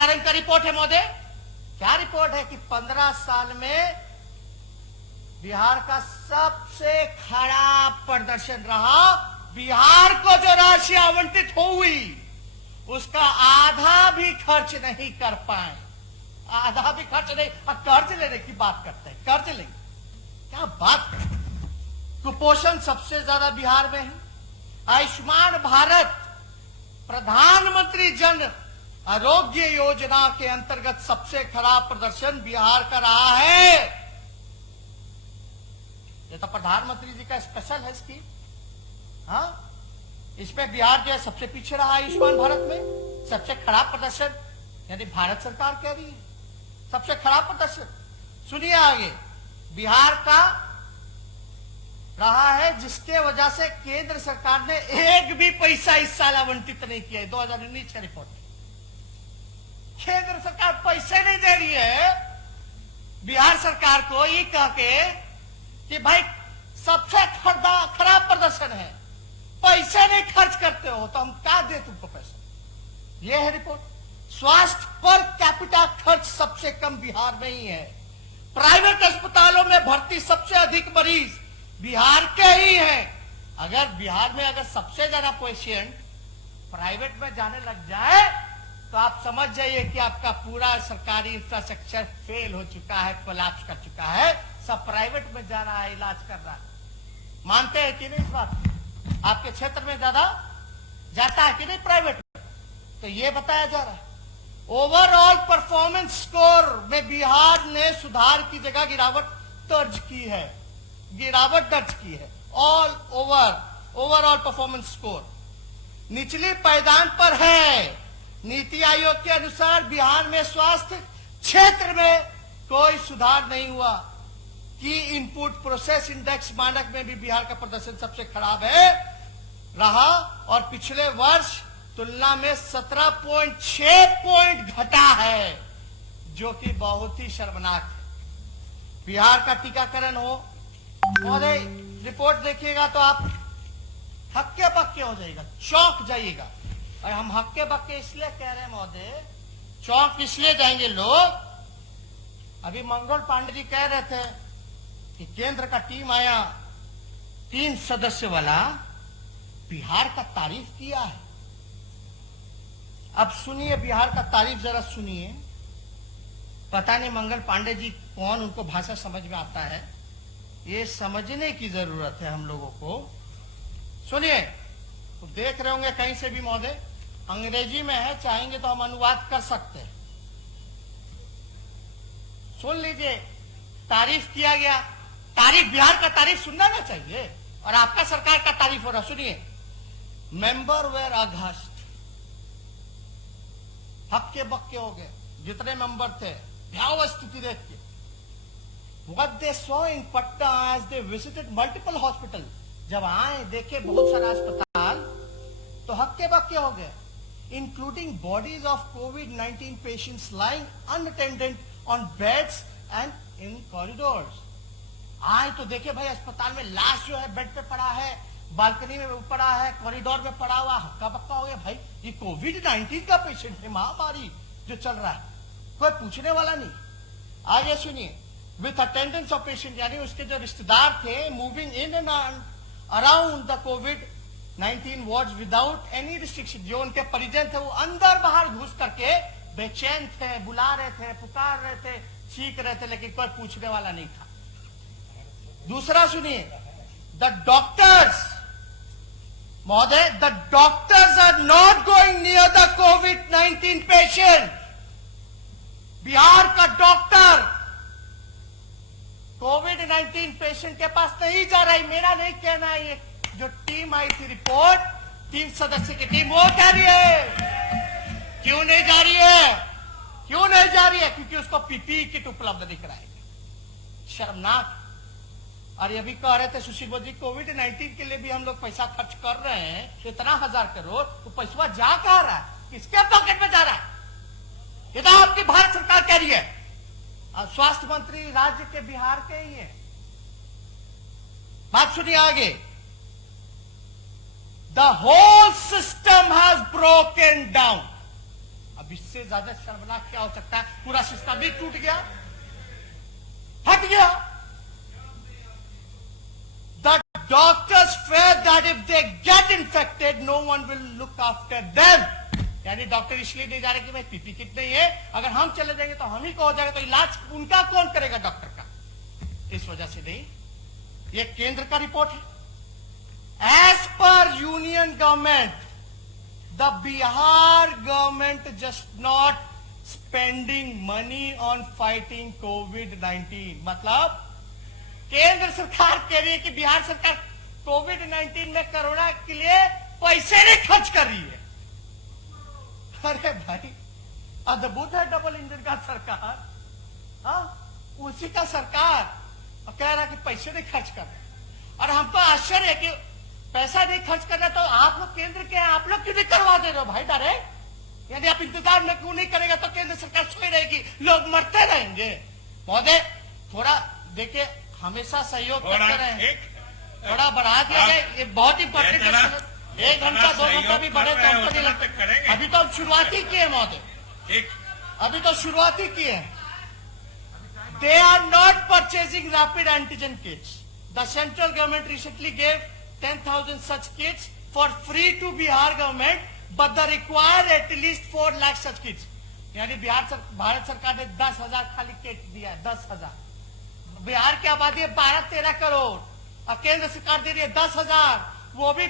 का रिपोर्ट है महोदय। क्या रिपोर्ट है कि 15 साल में बिहार का सबसे खराब प्रदर्शन रहा। बिहार को जो राशि आवंटित हुई उसका आधा भी खर्च नहीं कर पाए, आधा भी खर्च नहीं। और कर्ज लेने की बात करते हैं, कर्ज लेंगे, क्या बात है। कुपोषण सबसे ज्यादा बिहार में है। आयुष्मान भारत प्रधानमंत्री जन आरोग्य योजना के अंतर्गत सबसे खराब प्रदर्शन बिहार का रहा है। ये तो प्रधानमंत्री जी का स्पेशल है स्कीम। हाँ, इसमें बिहार जो है सबसे पीछे रहा आयुष्मान भारत में। सबसे खराब प्रदर्शन यानी भारत सरकार कह रही है सबसे खराब प्रदर्शन। सुनिए आगे, बिहार का रहा है जिसके वजह से केंद्र सरकार ने एक भी पैसा इस साल आवंटित नहीं किया है। 2019 का रिपोर्ट, केंद्र सरकार पैसे नहीं दे रही है बिहार सरकार को, ये कह के कि भाई सबसे खराब प्रदर्शन है, पैसे नहीं खर्च करते हो तो हम क्या दे तुमको पैसा। यह है रिपोर्ट। स्वास्थ्य पर कैपिटा खर्च सबसे कम बिहार में ही है। प्राइवेट अस्पतालों में भर्ती सबसे अधिक मरीज बिहार के ही हैं। अगर बिहार में अगर सबसे ज्यादा पेशेंट प्राइवेट में जाने लग जाए तो आप समझ जाइए कि आपका पूरा सरकारी इंफ्रास्ट्रक्चर फेल हो चुका है, कोलैप्स कर चुका है। सब प्राइवेट में जा रहा है, इलाज कर रहा है। मानते हैं कि नहीं इस बात? आपके क्षेत्र में ज्यादा जाता है कि नहीं प्राइवेट में? तो ये बताया जा रहा है। ओवरऑल परफॉर्मेंस स्कोर में बिहार ने सुधार की जगह गिरावट दर्ज की है, गिरावट दर्ज की है। ओवरऑल परफॉर्मेंस स्कोर निचली पायदान पर है। नीति आयोग के अनुसार बिहार में स्वास्थ्य क्षेत्र में कोई सुधार नहीं हुआ। की इनपुट प्रोसेस इंडेक्स मानक में भी बिहार का प्रदर्शन सबसे खराब है रहा और पिछले वर्ष तुलना में 17.6 पॉइंट घटा है, जो कि बहुत ही शर्मनाक है। बिहार का टीकाकरण हो महोदय, रिपोर्ट देखिएगा तो आप हक्के बक्के हो जाएगा, चौंक जाइएगा। और हम हक्के बक्के इसलिए कह रहे हैं महोदय, चौंक इसलिए जाएंगे लोग। अभी मंगल पांडे जी कह रहे थे कि केंद्र का टीम आया 3 सदस्य वाला, बिहार का तारीफ किया है। अब सुनिए बिहार का तारीफ जरा सुनिए। पता नहीं मंगल पांडे जी कौन, उनको भाषा समझ में आता है, ये समझने की जरूरत है हम लोगों को। सुनिए, तो देख रहे होंगे कहीं से भी महोदय, अंग्रेजी में है, चाहेंगे तो हम अनुवाद कर सकते हैं। सुन लीजिए, तारीफ किया गया। तारीफ, बिहार का तारीफ सुनना ना चाहिए, और आपका सरकार का तारीफ हो रहा। सुनिए, मेंबर वेर अगस्त, हक्के बक्के हो गए जितने मेंबर थे भयावह स्थिति देख के। What they saw in Patna as they visited multiple hospital, जब आए देखे बहुत सारा अस्पताल तो हक्के बक्के हो गए। Including bodies of COVID-19 patients lying unattended on beds and in corridors. आए तो देखे भाई अस्पताल में लाश जो है बेड पे पड़ा है, बालकनी में पड़ा है, कॉरिडोर में पड़ा हुआ, हक्का बक्का हो गया। भाई ये कोविड-19 का पेशेंट है, महामारी जो चल रहा है, कोई पूछने वाला नहीं। आगे सुनिए, विथ अटेंडेंस ऑफ पेशेंट, यानी उसके जो रिश्तेदार थे, moving in and around the कोविड-19 वार्ड्स विदाउट एनी रिस्ट्रिक्शन। जो उनके परिजन थे वो अंदर बाहर घुस करके बेचैन थे, बुला रहे थे, पुकार रहे थे, चीख रहे थे, लेकिन कोई पूछने वाला नहीं था। दूसरा सुनिए, द डॉक्टर्स महोदय, the doctors are not going near the कोविड-19 पेशेंट। बिहार का डॉक्टर कोविड-19 पेशेंट के पास नहीं जा रहा है। मेरा नहीं कहना है, ये जो टीम आई थी रिपोर्ट, 3 सदस्य की टीम, वो कह रही है। क्यों नहीं जा रही है? क्यों नहीं जा रही है? क्योंकि उसको पीपीई किट उपलब्ध नहीं कराएगी। शर्मनाक। और ये भी कह रहे थे सुशील मोदी, कोविड-19 के लिए भी हम लोग पैसा खर्च कर रहे हैं, इतना 1000 करोड़, तो पैसा जा कहां रहा है, किसके पॉकेट में जा रहा है? ये तो आपकी भारत सरकार कह रही है। और स्वास्थ्य मंत्री राज्य के बिहार के ही है। बात सुनिए आगे, the whole system has broken down. अब इससे ज्यादा शर्मनाक क्या हो सकता है? पूरा सिस्टम भी टूट गया, फट गया। The doctors fear that if they get infected, no one will look after them. यानी डॉक्टर इसलिए नहीं जा रहे कि भाई पीपी किट नहीं है, अगर हम चले जाएंगे तो हम ही को हो जाएगा, तो इलाज उनका कौन करेगा? डॉक्टर का। इस वजह से नहीं, ये केंद्र का रिपोर्ट है। As per union government, the Bihar government just not spending money on fighting कोविड-19। मतलब केंद्र सरकार कह रही है कि बिहार सरकार कोविड-19 में कोरोना के लिए पैसे नहीं खर्च कर रही है। अरे भाई, अद्भुत है डबल इंजन का सरकार। हाँ, उसी का सरकार कह रहा है कि पैसे नहीं खर्च कर रहे। और हमको आश्चर्य है कि पैसा नहीं खर्च कर रहे, तो आप लोग केंद्र के हैं, आप लोग क्यों नहीं करवा दे रहे हो भाई डायरेक्ट? यदि आप इंतजार में क्यों नहीं करेगा तो केंद्र सरकार सोई रहेगी, लोग मरते रहेंगे। महोदय थोड़ा देखिए, हमेशा सहयोग करते रहे, थोड़ा बढ़ा दिया जाए, ये बहुत इंपॉर्टेंट है। 1 घंटा 2 घंटा भी बढ़े तो हमको नहीं लगता। अभी तो हम शुरुआत ही किए महोदय, अभी तो शुरुआत ही किए। They are not purchasing rapid antigen kits. The central government recently gave 10,000 such kits for free to Bihar government, but they require at least 4 lakh such kits. यानी भारत सरकार ने 10,000 खाली किट दिया है, 10,000। बिहार की आबादी है 12-13 करोड़, और केंद्र सरकार दे रही है 10,000। वो भी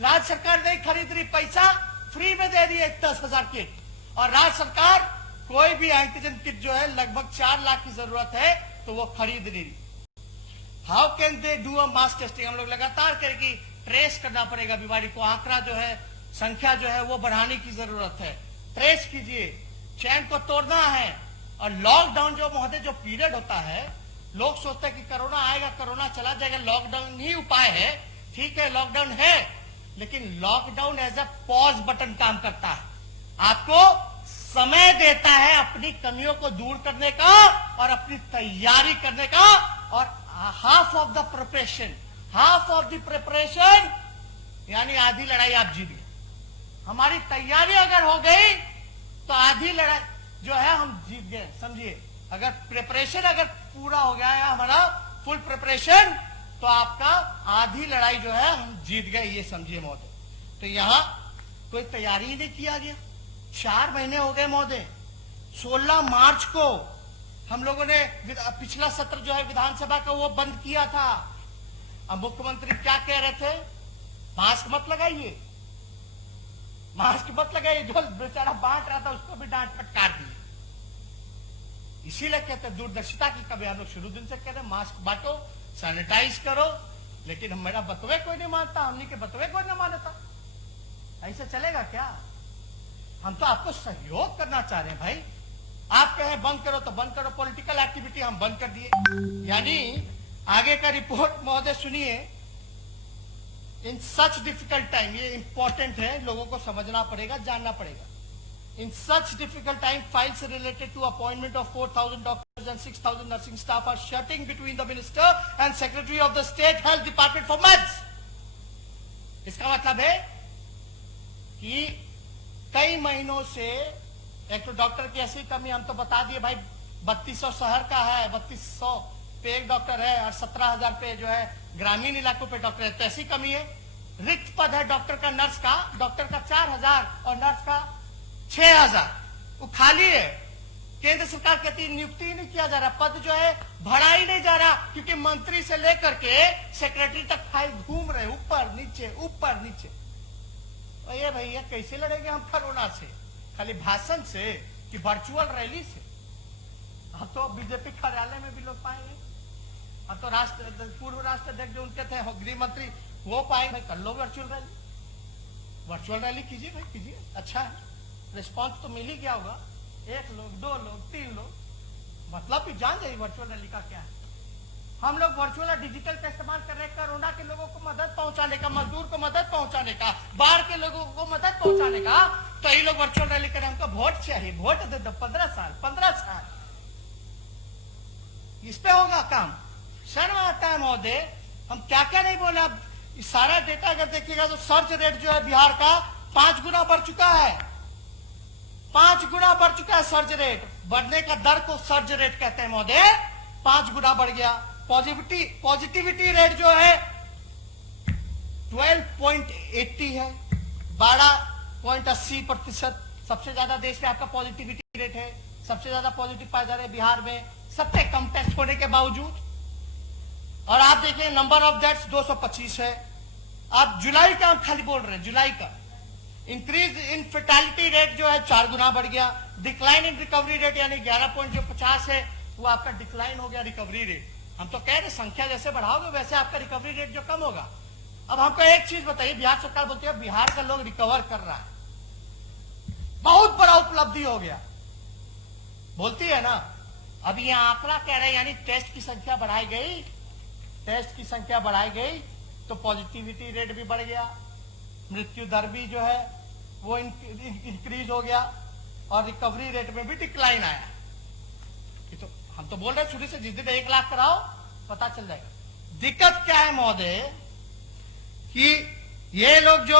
राज्य सरकार नहीं खरीद रही, पैसा फ्री में दे रही है 10,000 किट। और राज्य सरकार कोई भी एंटीजन किट जो है लगभग 4 लाख की जरूरत है, तो वो खरीद रही। How can they do a mass testing? हम लोग लगातार करेंगे, ट्रेस करना पड़ेगा बीमारी को, आंकड़ा जो है, संख्या जो है वो बढ़ाने की जरूरत है। ट्रेस कीजिए, चैन को तोड़ना है। और लॉकडाउन जो महोदय जो पीरियड होता है, लोग सोचते हैं कि कोरोना आएगा, कोरोना चला जाएगा, लॉकडाउन ही उपाय है। ठीक है, लॉकडाउन है, लेकिन lockdown as a pause button काम करता है, आपको समय देता है अपनी कमियों को दूर करने का और अपनी तैयारी करने का। और हाफ ऑफ द प्रिपरेशन यानी आधी लड़ाई आप जीत गए। हमारी तैयारी अगर हो गई तो आधी लड़ाई जो है हम जीत गए, समझिए। अगर प्रिपरेशन अगर पूरा हो गया है हमारा फुल प्रिपरेशन, तो आपका आधी लड़ाई जो है हम जीत गए, ये समझिए महोदय। तो यहां कोई तैयारी ही नहीं किया गया। 4 महीने हो गए महोदय। 16 मार्च को हम लोगों ने पिछला सत्र जो है विधानसभा का वो बंद किया था। अब मुख्यमंत्री क्या कह रहे थे? मास्क मत लगाइए, मास्क मत लगाइए। जो बेचारा बांट रहा था उसको भी डांट फटकार दी। इसीलिए कहते दूरदर्शिता की कभी हम लोग शुरू दिन से कह रहे मास्क बांटो, सैनिटाइज करो, लेकिन हम मेरा बतवे कोई नहीं मानता, हमने के बतवे कोई नहीं मानता। ऐसे चलेगा क्या? हम तो आपको सहयोग करना चाह रहे हैं भाई। आप कहें बंद करो तो बंद करो, पॉलिटिकल एक्टिविटी हम बंद कर दिए। यानी आगे का रिपोर्ट महोदय सुनिए। इन सच डिफिकल्ट टाइम, ये इंपॉर्टेंट है, लोगों को समझना पड़ेगा, जानना पड़ेगा। In such difficult time, files related to appointment of 4,000 doctors and 6,000 nursing staff are shutting between the minister and secretary of the state health department for months. इसका मतलब है कि कई महीनों से एक तो डॉक्टर की ऐसी कमी, हम तो बता दिए भाई 3200 शहर का है, 3200 पे एक डॉक्टर है और 17,000 पे जो है ग्रामीण इलाकों पे डॉक्टर है, तो ऐसी कमी है। रिक्त पद है डॉक्टर का, नर्स का, डॉक्टर का 4,000 और नर्स का 6,000, वो खाली है। केंद्र सरकार कहती है नियुक्ति ही नहीं किया जा रहा, पद जो है भरा ही नहीं जा रहा, क्योंकि मंत्री से लेकर के सेक्रेटरी तक फाइल घूम रहे, ऊपर नीचे ऊपर नीचे। और ये भैया कैसे लड़ेंगे हम कोरोना से? खाली भाषण से कि वर्चुअल रैली से? अब तो बीजेपी कार्यालय में भी लोग पाएंगे, अब तो पूर्व राष्ट्राध्यक्ष जो उनके थे गृह मंत्री वो पाएंगे। भाई कर लो वर्चुअल रैली, वर्चुअल रैली कीजिए भाई, कीजिए, अच्छा है, रिस्पॉन्स तो मिल ही गया होगा। 1 लोग 2 लोग 3 लोग, मतलब कि जान जाइए वर्चुअल रैली का क्या है। हम लोग वर्चुअल और डिजिटल का इस्तेमाल कर रहे हैं कोरोना के लोगों को मदद पहुंचाने का, मजदूर को मदद पहुंचाने का, बाढ़ के लोगों को मदद पहुंचाने का। तो ये लोग वर्चुअल रैली करें, हमको वोट चाहिए, वोट दे दो 15 साल इस पे होगा काम। शर्म आता है महोदय, हम क्या क्या नहीं बोले। अब सारा डेटा अगर देखिएगा तो सर्च रेट जो है बिहार का 5 गुना बढ़ चुका है। 5 गुना बढ़ चुका है सर्ज रेट। बढ़ने का दर को सर्ज रेट कहते हैं महोदय। 5 गुना बढ़ गया। पॉजिटिविटी रेट जो है 12.80 है, 12.80%। सबसे ज्यादा देश में आपका पॉजिटिविटी रेट है, सबसे ज्यादा पॉजिटिव पाए जा रहे हैं बिहार में, सबसे कम टेस्ट होने के बावजूद। और आप देखिए नंबर ऑफ डेथ्स 225 है। आप जुलाई का हम खाली बोल रहे हैं, जुलाई का इंक्रीज इन फेटालिटी रेट जो है 4 गुना बढ़ गया। डिक्लाइन इन रिकवरी रेट यानी 11.50 है, वो आपका डिक्लाइन हो गया रिकवरी रेट। हम तो कह रहे संख्या जैसे बढ़ाओगे वैसे आपका रिकवरी रेट जो कम होगा। अब हमको एक चीज बताइए, बिहार सरकार बोलती है बिहार का लोग रिकवर कर रहा है, बहुत बड़ा उपलब्धि हो गया, बोलती है ना। अब ये आंकड़ा कह रहे हैं यानी टेस्ट की संख्या बढ़ाई गई, टेस्ट की संख्या बढ़ाई गई तो पॉजिटिविटी रेट भी बढ़ गया, मृत्यु दर भी जो है वो इंक्रीज हो गया और रिकवरी रेट में भी डिक्लाइन आया। तो हम तो बोल रहे हैं शुरू से, जिस दिन 1 लाख कराओ पता चल जाएगा। दिक्कत क्या है महोदय कि ये लोग जो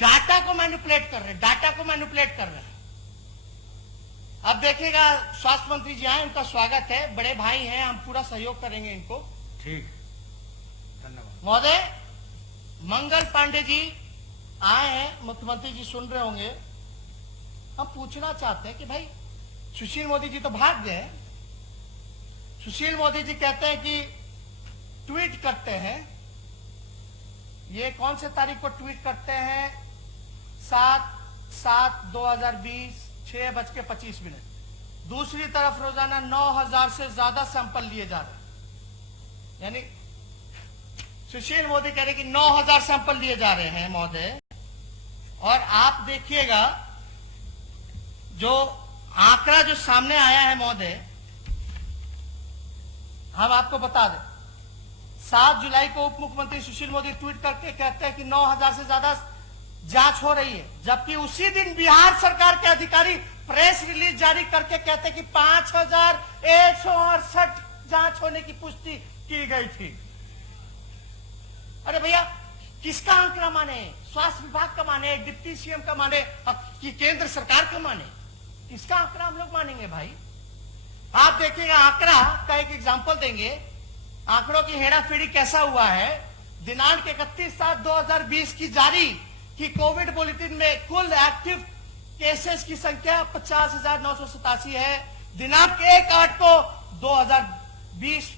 डाटा को मैनिपुलेट कर रहे हैं, डाटा को मैनिपुलेट कर रहे हैं। अब देखिएगा स्वास्थ्य मंत्री जी आए, उनका स्वागत है, बड़े भाई हैं, हम पूरा सहयोग करेंगे इनको। ठीक, धन्यवाद महोदय। मंगल पांडे जी आए हैं, मुख्यमंत्री जी सुन रहे होंगे। हम पूछना चाहते हैं कि भाई सुशील मोदी जी तो भाग गए। सुशील मोदी जी कहते हैं कि ट्वीट करते हैं, ये कौन से तारीख को ट्वीट करते हैं? 7/7/2020 6:25। दूसरी तरफ रोजाना 9,000 से ज्यादा सैंपल लिए जा रहे हैं। यानी सुशील मोदी कह रहे कि 9,000 सैंपल लिए जा रहे हैं महोदय। और आप देखिएगा जो आंकड़ा जो सामने आया है महोदय, हम आपको बता दें। 7 जुलाई को उप मुख्यमंत्री सुशील मोदी ट्वीट करके कहते हैं कि 9,000 से ज्यादा जांच हो रही है, जबकि उसी दिन बिहार सरकार के अधिकारी प्रेस रिलीज जारी करके कहते हैं कि 5,168 जांच होने की पुष्टि की गई थी। अरे भैया, किसका आंकड़ा माने? स्वास्थ्य विभाग का माने, डिप्टी सीएम का माने कि केंद्र सरकार का माने? किसका आंकड़ा हम लोग मानेंगे भाई? आप देखिएगा आंकड़ा का एक एग्जांपल देंगे। आंकड़ों की हेराफेरी कैसा हुआ है। दिनांक 31/7/2020 की जारी कि कोविड बुलेटिन में कुल एक्टिव केसेस की संख्या 50,987 है। दिनांक 1/8 को 2020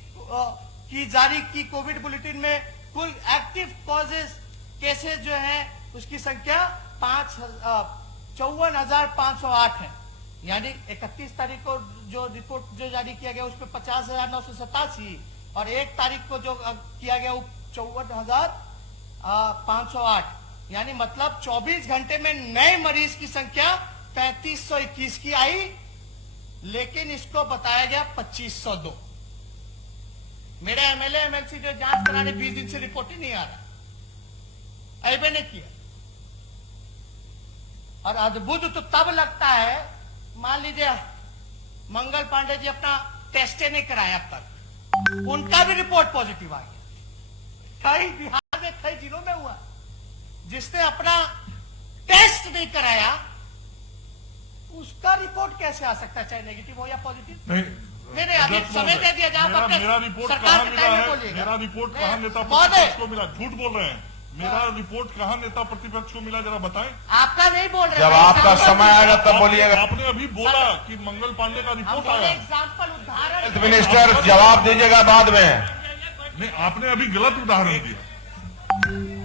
की जारी की कोविड बुलेटिन में कुल एक्टिव कॉजेस केसेस जो है उसकी संख्या 54,508 है। यानी 31 तारीख को जो रिपोर्ट जो जारी किया गया उसमें 50,987 और 1 तारीख को जो किया गया 54,508। यानी मतलब 24 घंटे में नए मरीज की संख्या 3,521 की आई, लेकिन इसको बताया गया 2,502। मेरे एमएलए एमएलसी जो जांच कराने 20 दिन से रिपोर्ट ही नहीं आ रहा, ऐबे नहीं किया। और अद्भुत तो तब लगता है, मान लीजिए मंगल पांडे जी अपना टेस्ट नहीं कराया अब तक, उनका भी रिपोर्ट पॉजिटिव आ गया। कई बिहार में कई जिलों में हुआ, जिसने अपना टेस्ट नहीं कराया उसका रिपोर्ट कैसे आ सकता है, चाहे नेगेटिव हो या पॉजिटिव? नहीं, अभी समय दे दिया जाए। मेरा रिपोर्ट कहाँ मिला है? मेरा रिपोर्ट कहाँ नेता प्रतिपक्ष को मिला? झूठ बोल रहे हैं। मेरा रिपोर्ट कहाँ नेता प्रतिपक्ष को मिला, जरा बताएं। आपका नहीं बोल रहे, जब आपका समय आएगा तब बोलिएगा। आपने अभी बोला कि मंगल पांडे का रिपोर्ट आया। एग्जाम्पल उदाहरण हेल्थ मिनिस्टर जवाब दीजिएगा बाद में। नहीं, आपने अभी गलत उदाहरण दिया,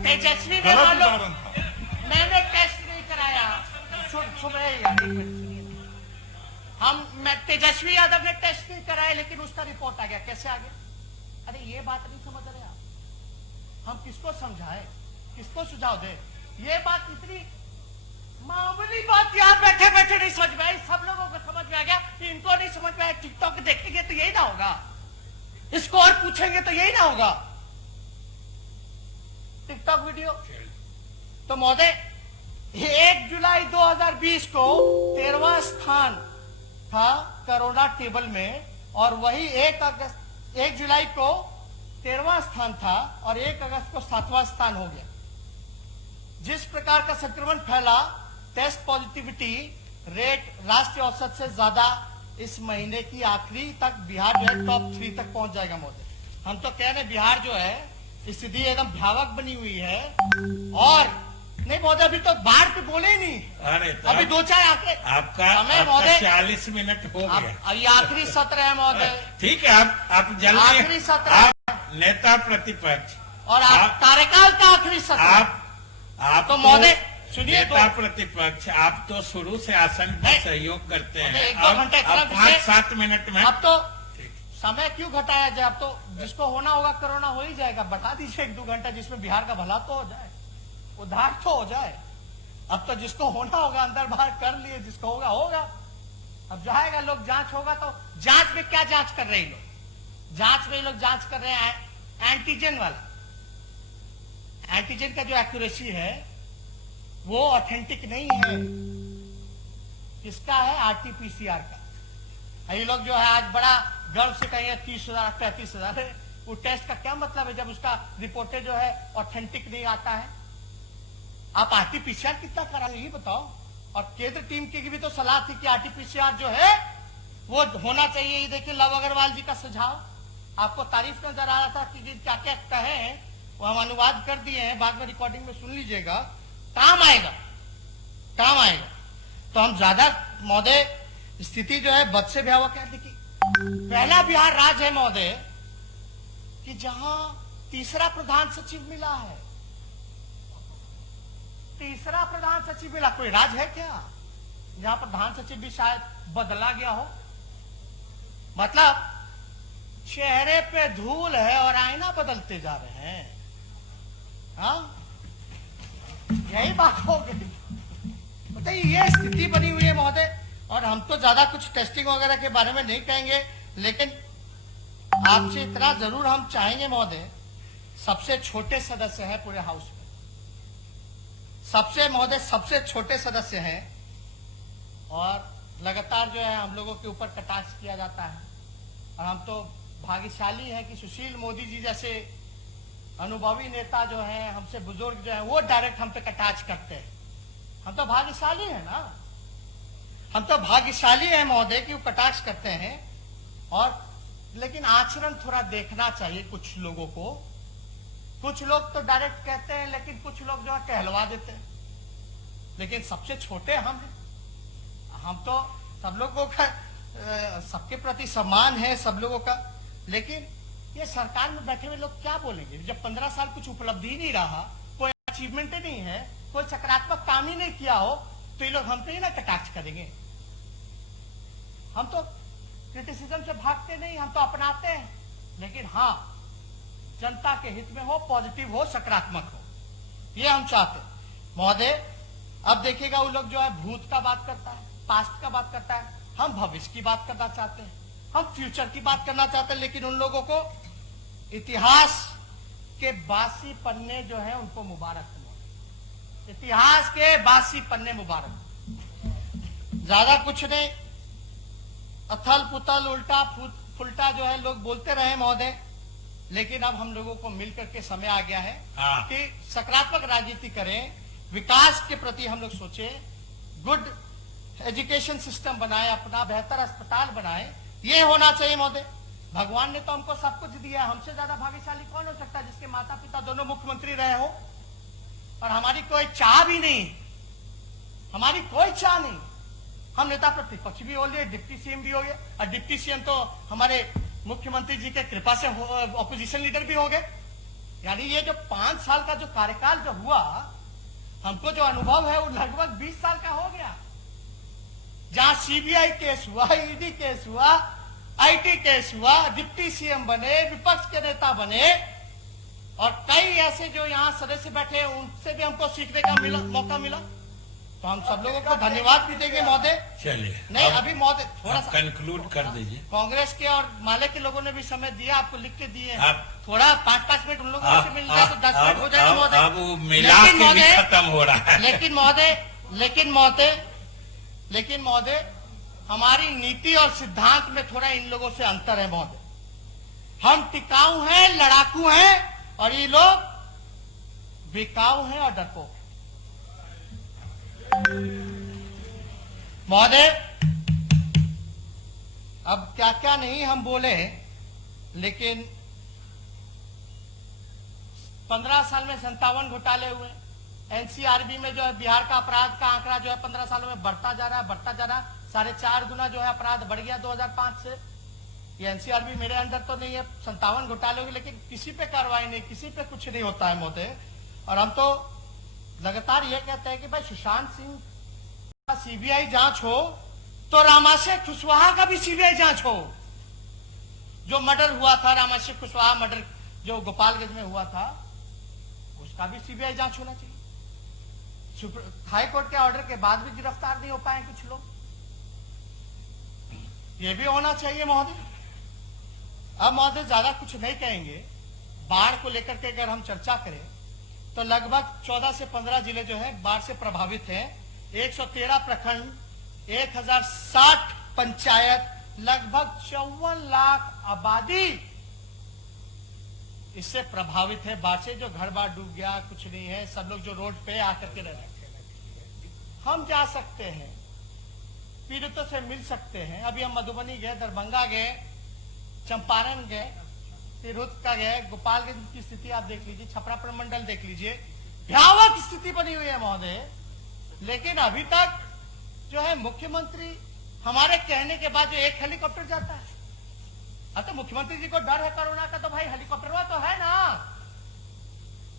तेजस्वी में गलत मानो उदाहरण था। मैंने टेस्ट नहीं कराया। मैं तेजस्वी यादव ने टेस्ट नहीं कराया लेकिन उसका रिपोर्ट आ गया, कैसे आ गया? अरे ये बात नहीं समझ रहे आप। हम किसको समझाएं, किसको सुझाव दें? ये बात इतनी मामूली बात यहाँ बैठे बैठे नहीं समझ में आई, सब लोगों को समझ में आ गया, इनको नहीं समझ में आया। टिकटॉक देखेंगे तो यही ना होगा, इसको और पूछेंगे तो यही ना होगा, टिकटॉक वीडियो। तो महोदय 1 जुलाई 2020 को 13वां स्थान था कोरोना टेबल में, और वही 1 जुलाई को 13वां स्थान था और 1 अगस्त को 7वां स्थान हो गया। जिस प्रकार का संक्रमण फैला टेस्ट पॉजिटिविटी रेट राष्ट्रीय औसत से ज्यादा इस महीने की आखिरी तक बिहार जो है टॉप 3 तक पहुंच जाएगा महोदय। हम तो कह रहे हैं बिहार जो है स्थिति एकदम भयावह बनी हुई है। और नहीं महोदय, अभी तो बाढ़ पे बोले ही नहीं। अरे अभी 2-4 आंकड़े आपका महोदय 40 मिनट हो गया। अभी आखिरी सत्र है महोदय, ठीक है, आप जल्दी, आखिरी सत्र आप नेता प्रतिपक्ष और आप कार्यकाल का आखिरी सत्र आप तो महोदय सुनिए, नेता प्रतिपक्ष आप तो शुरू से आसन का सहयोग करते हैं। 1-2 घंटे 5-7 मिनट में अब तो समय क्यों घटाया जाए? अब तो जिसको होना होगा कोरोना हो ही जाएगा, बता दीजिए 1-2 घंटा जिसमें बिहार का भला तो हो जाए, उद्धार तो हो जाए। अब तो जिसको होना होगा अंदर बाहर कर लिए, जिसको होगा होगा। अब जाएगा लोग, जांच होगा तो जांच में क्या जांच कर रहे हैं लोग? जांच में लोग जांच कर रहे हैं एंटीजन वाला। एंटीजन का जो एक्यूरेसी है वो ऑथेंटिक नहीं है। किसका है? आरटीपीसीआर का। ये लोग जो है आज बड़ा गर्व से कहेंगे 30,000 35,000 है। वो टेस्ट का क्या मतलब है जब उसका रिपोर्टेड जो है ऑथेंटिक नहीं आता है? आप आरटीपीसीआर कितना कराएंगे ये बताओ। और केंद्र टीम की भी तो सलाह थी कि आरटीपीसीआर जो है वो होना चाहिए। ये देखिए लव अग्रवाल जी का सुझाव, आपको तारीफ नजर आ रहा था कि क्या क्या कहे हैं, वो हम अनुवाद कर दिए हैं, बाद में रिकॉर्डिंग में सुन लीजिएगा, काम आएगा, काम आएगा। तो हम ज्यादा महोदय स्थिति जो है बद से भयावह कह देखिए। पहला बिहार राज्य है महोदय कि जहां तीसरा प्रधान सचिव मिला है। तीसरा प्रधान सचिव मिला। कोई राज्य है क्या जहां प्रधान सचिव भी शायद बदला गया हो? मतलब चेहरे पे धूल है और आईना बदलते जा रहे हैं। हाँ, यही बात हो गई। बताइए, ये स्थिति बनी हुई है महोदय। और हम तो ज्यादा कुछ टेस्टिंग वगैरह के बारे में नहीं कहेंगे, लेकिन आपसे इतना जरूर हम चाहेंगे महोदय, सबसे छोटे सदस्य हैं पूरे हाउस में, सबसे छोटे सदस्य हैं और लगातार जो है हम लोगों के ऊपर कटाक्ष किया जाता है। और हम तो भाग्यशाली हैं कि सुशील मोदी जी जैसे अनुभवी नेता जो हैं, हमसे बुजुर्ग जो हैं, वो डायरेक्ट हम पे कटाक्ष करते हैं। हम तो भाग्यशाली हैं ना, हम तो भाग्यशाली हैं महोदय कि वो कटाक्ष करते हैं। और लेकिन आचरण थोड़ा देखना चाहिए कुछ लोगों को। कुछ लोग तो डायरेक्ट कहते हैं, लेकिन कुछ लोग जो है कहलवा देते हैं। लेकिन सबसे छोटे हम हैं। हम तो सब लोगों का सबके प्रति सम्मान है सब लोगों का। लेकिन ये सरकार में बैठे हुए लोग क्या बोलेंगे जब 15 साल कुछ उपलब्धि ही नहीं रहा, कोई अचीवमेंट ही नहीं है, कोई सकारात्मक काम ही नहीं किया हो, तो ये लोग हम पे ही ना कटाक्ष करेंगे। हम तो क्रिटिसिज्म से भागते नहीं, हम तो अपनाते हैं। लेकिन हाँ, जनता के हित में हो, पॉजिटिव हो, सकारात्मक हो, ये हम चाहते हैं महोदय। अब देखिएगा वो लोग जो है भूत का बात करता है, पास्ट का बात करता है, हम भविष्य की बात करना चाहते हैं, हम फ्यूचर की बात करना चाहते हैं। लेकिन उन लोगों को इतिहास के बासी पन्ने जो है उनको मुबारक हो। इतिहास के बासी पन्ने मुबारक। ज्यादा कुछ नहीं, अथल पुथल उल्टा फुलटा जो है लोग बोलते रहे महोदय। लेकिन अब हम लोगों को मिलकर के समय आ गया है कि सकारात्मक राजनीति करें, विकास के प्रति हम लोग सोचें, गुड एजुकेशन सिस्टम बनाए, अपना बेहतर अस्पताल बनाए। ये होना चाहिए महोदय। भगवान ने तो हमको सब कुछ दिया, हमसे ज्यादा भाग्यशाली कौन हो सकता है जिसके माता पिता दोनों मुख्यमंत्री रहे हो। और हमारी कोई चाह भी नहीं, हमारी कोई चाह नहीं। हम नेता प्रतिपक्ष भी हो लिए, डिप्टी सीएम भी हो गए, और डिप्टी सीएम तो हमारे मुख्यमंत्री जी के कृपा से ऑपोजिशन लीडर भी हो गए। यानी ये जो 5 साल का जो कार्यकाल जो हुआ, हमको जो अनुभव है वो लगभग 20 साल का हो गया। जहां सीबीआई केस हुआ, ईडी केस हुआ, आईटी केस हुआ, डिप्टी सीएम बने, विपक्ष के नेता बने, और कई ऐसे जो यहाँ सदस्य बैठे हैं उनसे भी हमको सीखने का मौका मिला। तो हम सब लोगों को धन्यवाद भी देंगे महोदय। चलिए, नहीं अभी महोदय थोड़ा सा कंक्लूड कर दीजिए। कांग्रेस के और माले के लोगों ने भी समय दिया, आपको लिख के दिए। आप थोड़ा 5-5 मिनट उन लोगों से मिल जाए तो 10 मिनट हो जाएगा महोदय। अब वो मिला के भी खत्म हो रहा है। लेकिन महोदय हमारी नीति और सिद्धांत में थोड़ा इन लोगों से अंतर है महोदय। हम टिकाऊ हैं, लड़ाकू हैं, और ये लोग बिकाऊ हैं और डरपोक। महोदय, अब क्या क्या नहीं हम बोले, लेकिन 15 साल में 57 घोटाले हुए। एनसीआरबी में जो है बिहार का अपराध का आंकड़ा जो है 15 सालों में बढ़ता जा रहा है। 4.5 गुना जो है अपराध बढ़ गया 2005 से। ये एनसीआरबी मेरे अंदर तो नहीं है, 57 घोटाले हुए, लेकिन किसी पे कार्रवाई नहीं, किसी पे कुछ नहीं होता है महोदय। और हम तो लगातार ये कहते हैं कि भाई सुशांत सिंह का सीबीआई जांच हो तो रामाशय कुशवाहा का भी सीबीआई जांच हो। जो मर्डर हुआ था, रामाशय कुशवाहा मर्डर जो गोपालगंज में हुआ था, उसका भी सीबीआई जांच होना चाहिए। हाई कोर्ट के ऑर्डर के बाद भी गिरफ्तार नहीं हो पाए कुछ लोग, ये भी होना चाहिए महोदय। अब महोदय ज्यादा कुछ नहीं कहेंगे। बाढ़ को लेकर के अगर हम चर्चा करें तो लगभग 14 से 15 जिले जो है बाढ़ से प्रभावित हैं। 113 प्रखंड, 1060 पंचायत, लगभग 54 लाख आबादी इससे प्रभावित है बाढ़ से। जो घर बार डूब गया, कुछ नहीं है, सब लोग जो रोड पे आकर के रह, हम जा सकते हैं, पीड़ितों से मिल सकते हैं। अभी हम मधुबनी गए, दरभंगा गए, चंपारण गए, तिरहुत का गए, गोपालगंज की स्थिति आप देख लीजिए, छपरा प्रमंडल देख लीजिए, भयावह स्थिति बनी हुई है महोदय। लेकिन अभी तक जो है मुख्यमंत्री हमारे कहने के बाद जो एक हेलीकॉप्टर जाता है। अब तो मुख्यमंत्री जी को डर है कोरोना का, तो भाई हेलीकॉप्टर तो है ना,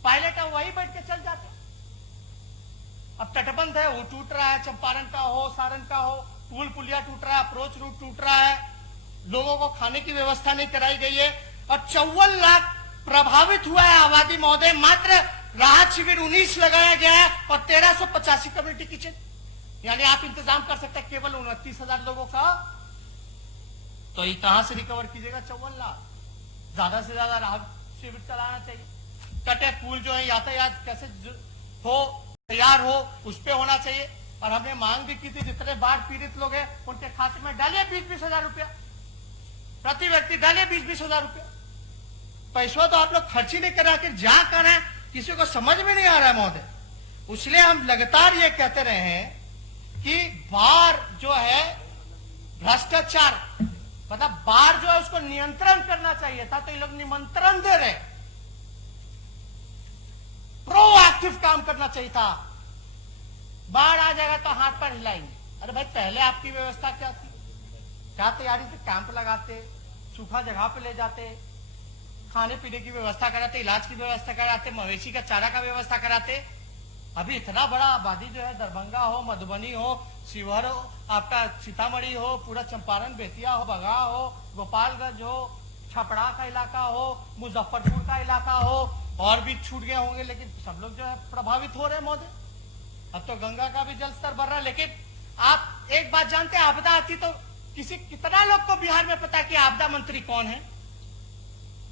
पायलट है वही बैठ के चल जाते। अब तटबंध है, वो टूट रहा है, चंपारण का हो, सारण का हो, पुल पुलिया टूट रहा है, अप्रोच रूट टूट रहा है, लोगों को खाने की व्यवस्था नहीं कराई गई है। और 54 लाख प्रभावित हुआ है आबादी महोदय। मात्र राहत शिविर 19 लगाया गया है और 1385 कम्युनिटी किचन, यानी आप इंतजाम कर सकते हैं केवल 29,000 लोगों का। तो ये कहां से रिकवर कीजिएगा 54 लाख? ज्यादा से ज्यादा राहत शिविर चलाना चाहिए। कटे पुल जो है यातायात कैसे हो, तैयार हो, उस पे होना चाहिए। और हमने मांग भी की थी जितने बाढ़ पीड़ित लोग हैं उनके खाते में डालिए 20-20 हजार रुपया, प्रति व्यक्ति डालिए 20-20 हजार रुपया। पैसा तो आप लोग खर्च ही नहीं करा के जा कर है, किसी को समझ में नहीं आ रहा है महोदय। इसलिए हम लगातार ये कहते रहे हैं कि बाढ़ जो है भ्रष्टाचार, मतलब बाढ़ जो है उसको नियंत्रण करना चाहिए था, तो ये लोग निमंत्रण दे रहे, प्रोएक्टिव काम करना चाहिए था। बाढ़ आ जाएगा तो हाथ पर हिलाएंगे। अरे भाई पहले आपकी व्यवस्था क्या थी? क्या तैयारी थी? कैंप लगाते, सूखा जगह पे ले जाते, खाने पीने की व्यवस्था कराते, इलाज की व्यवस्था कराते, मवेशी का चारा का व्यवस्था कराते। अभी इतना बड़ा आबादी जो है, दरभंगा हो, मधुबनी हो, शिवहर हो, आपका सीतामढ़ी हो, पूरा चंपारण, बेतिया हो, बगहा हो, गोपालगंज हो, छपरा का इलाका हो, मुजफ्फरपुर का इलाका हो, और भी छूट गए होंगे, लेकिन सब लोग जो है प्रभावित हो रहे हैं महोदय। अब तो गंगा का भी जल स्तर बढ़ रहा है। लेकिन आप एक बात जानते हैं, आपदा आती तो कितना लोग को बिहार में पता कि आपदा मंत्री कौन है?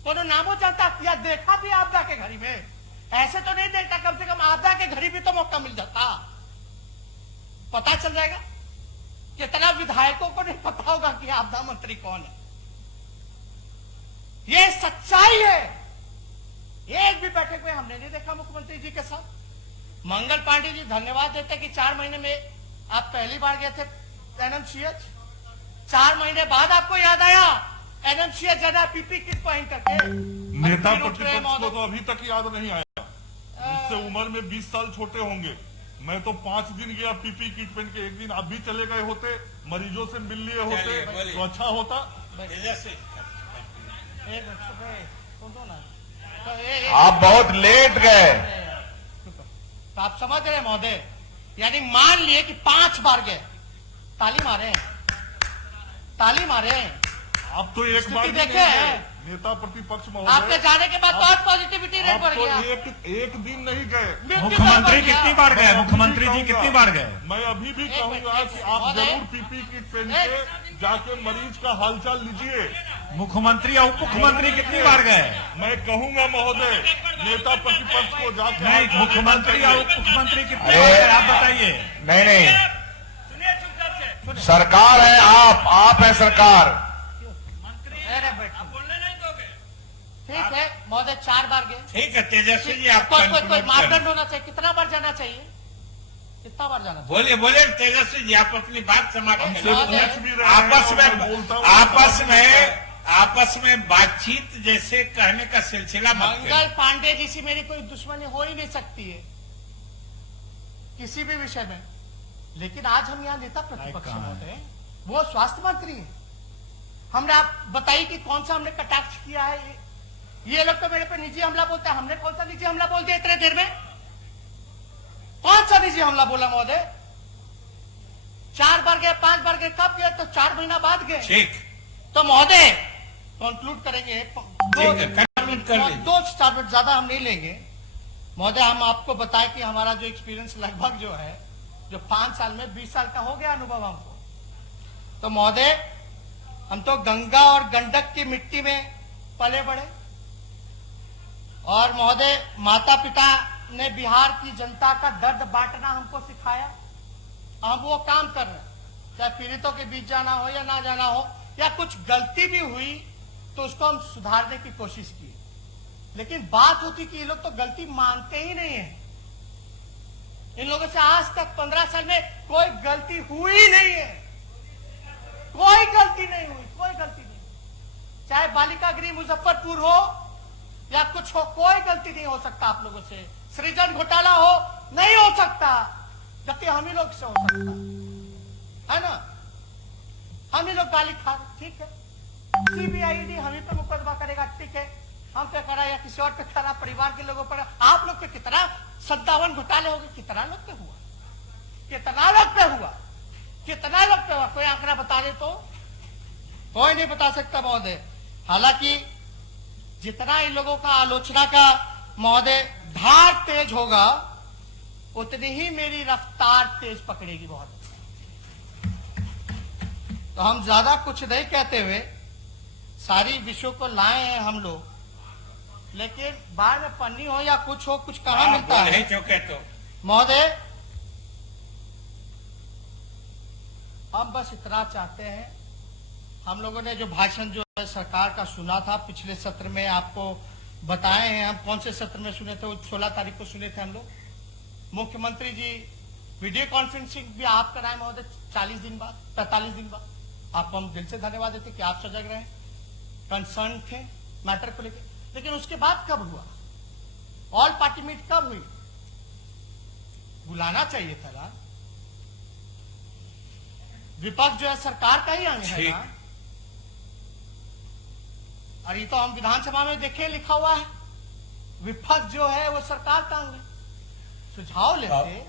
कोनो नामो जानता या देखा भी आपदा के घड़ी में? ऐसे तो नहीं देखता, कम से कम आपदा के घड़ी भी तो मौका मिल जाता, पता चल जाएगा। कितना विधायकों को नहीं पता होगा कि आपदा मंत्री कौन है। ये सच्चाई है। एक भी बैठक में हमने नहीं देखा मुख्यमंत्री जी के साथ। मंगल पांडे जी धन्यवाद देते कि 4 महीने में आप पहली बार गए थे एनएमसीएच, 4 महीने बाद आपको याद आया एनएमसीएच जाना, पीपी किट पहन करके। नेता प्रतिपक्ष को तो अभी तक याद नहीं आया। मुझसे उम्र में 20 साल छोटे होंगे। मैं तो 5 दिन गया पीपी किट पहन के। एक दिन आप भी चले गए होते, मरीजों से मिल लिए होते तो अच्छा होता। आप बहुत लेट गए। तो आप समझ रहे महोदय, यानी मान लिए कि 5 बार गए, ताली मारे, ताली मारे। आप तो एक बार देखे नेता प्रतिपक्ष महोदय, आपके जाने के बाद बहुत पॉजिटिविटी रेट बढ़ गया। एक दिन नहीं गए। मुख्यमंत्री कितनी बार गए? मुख्यमंत्री जी कितनी बार गए? मैं अभी भी कहूंगा कि आप जरूर पीपी किट पहन के जाके मरीज का हालचाल लीजिए। मुख्यमंत्री और उप मुख्यमंत्री कितनी बार गए? मैं कहूंगा महोदय, नेता प्रतिपक्ष को जाके नहीं, मुख्यमंत्री और उप मुख्यमंत्री कितनी बार गए आप बताइए। नहीं, सरकार है, आप है सरकार। ठीक है महोदय, 4 बार गए। ठीक है तेजस्वी जी, आप कोई मापदंड होना चाहिए, कितना बार जाना चाहिए? कितना बार जाना? बोलिए बोलिए तेजस्वी जी, आप अपनी बात समाप्त हम करिए। सिर्फ पूछ भी रहे हैं आपस और मैं बोलता हूं, में आपस में बातचीत जैसे कहने का सिलसिला मत मंगल करिए। पांडे जी से मेरी कोई दुश्मनी हो ही नहीं सकती है किसी भी विषय में, लेकिन आज हम यहाँ नेता प्रतिपक्ष होते हैं, वो स्वास्थ्य मंत्री है। हमने आप बताइए कि कौन सा हमने कटाक्ष किया है? ये लोग तो मेरे पे निजी हमला बोलते हैं, हमने कौन सा निजी हमला बोल दिया इतने देर में? कौन सा निजी हमला बोला महोदय? 4 बार गए, 5 बार गए, कब गए? तो 4 महीना बाद गए। ठीक, तो महोदय कंक्लूड करेंगे, ठीक है, कंक्लूड कर लीजिए। 2-4 मिनट ज्यादा हम नहीं लेंगे महोदय। हम आपको बताएं कि हमारा जो एक्सपीरियंस लगभग जो है, जो 5 साल में 20 साल का हो गया अनुभव हमको। तो महोदय हम तो गंगा और गंडक की मिट्टी में पले बड़े, और महोदय माता पिता ने बिहार की जनता का दर्द बांटना हमको सिखाया। हम वो काम कर रहे हैं, चाहे पीड़ितों के बीच जाना हो या ना जाना हो, या कुछ गलती भी हुई तो उसको हम सुधारने की कोशिश की। लेकिन बात होती कि ये लोग तो गलती मानते ही नहीं है। इन लोगों से आज तक 15 साल में कोई गलती हुई नहीं है, कोई गलती नहीं हुई, कोई गलती नहीं। चाहे बालिका गृह मुजफ्फरपुर हो या कुछ हो, कोई गलती नहीं हो सकता आप लोगों से। सृजन घोटाला हो, नहीं हो सकता, जबकि हम ही लोग से हो सकता है ना। हम ही लोग गाली खा, ठीक है, सीबीआईडी हम ही पे मुकदमा करेगा, ठीक है, हम पे करा या किसी और पे करा, परिवार के लोगों पर। आप लोग पे कितना 57 घोटाले हो गए, कितना लोग पे हुआ, कितना लोग पे हुआ, कितना लोग पे हुआ? कोई आंकड़ा बता दे तो? कोई नहीं बता सकता महोदय। हालांकि जितना इन लोगों का आलोचना का महोदय धार तेज होगा, उतनी ही मेरी रफ्तार तेज पकड़ेगी बहुत। तो हम ज्यादा कुछ नहीं कहते हुए सारी विषयों को लाए हैं हम लोग, लेकिन बाद में पन्नी हो या कुछ हो, कुछ कहाँ आप मिलता बोल है ही चुके तो महोदय। हम बस इतना चाहते हैं, हम लोगों ने जो भाषण जो है सरकार का सुना था पिछले सत्र में, आपको बताए हैं। हम कौन से सत्र में सुने थे? वो 16 तारीख को सुने थे हम लोग। मुख्यमंत्री जी वीडियो कॉन्फ्रेंसिंग भी आप कराए महोदय 40 दिन बाद, 45 दिन बाद। आपको हम दिल से धन्यवाद देते कि आप सजग रहे, कंसर्न थे मैटर को लेकर। लेकिन उसके बाद कब हुआ? ऑल पार्टी मीट कब हुई? बुलाना चाहिए था ना। विपक्ष जो है सरकार का ही अंग है ना। और ये तो हम विधानसभा में देखे लिखा हुआ है, विपक्ष जो है वो सरकार का अंग है। सुझाव लेते,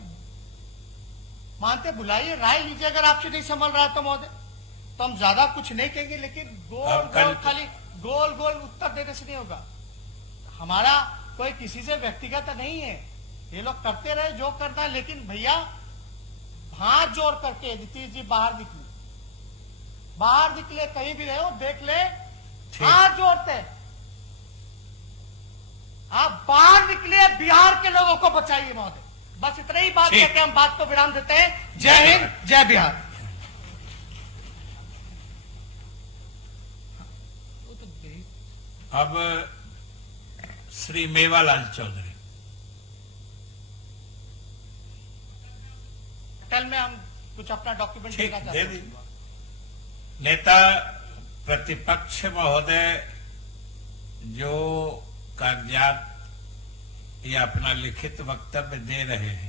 मानते, बुलाइए, राय लीजिए। अगर आपसे नहीं संभल रहा तो महोदय, तो हम ज्यादा कुछ नहीं कहेंगे, लेकिन गोल गोल खाली गोल गोल उत्तर देने से नहीं होगा। हमारा कोई किसी से व्यक्तिगत नहीं है, ये लोग करते रहे जो करना है। लेकिन भैया हाथ जोड़ करके नीतीश जी बाहर निकले, बाहर निकले, कहीं भी रहे हो देख ले, हाथ जोड़ते आप बाहर निकले, बिहार के लोगों को बचाइए महोदय। बस इतना ही बात कहते हम बात को विराम देते हैं। जय हिंद, जय बिहार। अब श्री मेवालाल चौधरी। कल में हम कुछ अपना डॉक्यूमेंट ठीक, देना दे चाहते दीजिए। हैं। नेता प्रतिपक्ष महोदय जो कागजात या अपना लिखित वक्तव्य दे रहे हैं,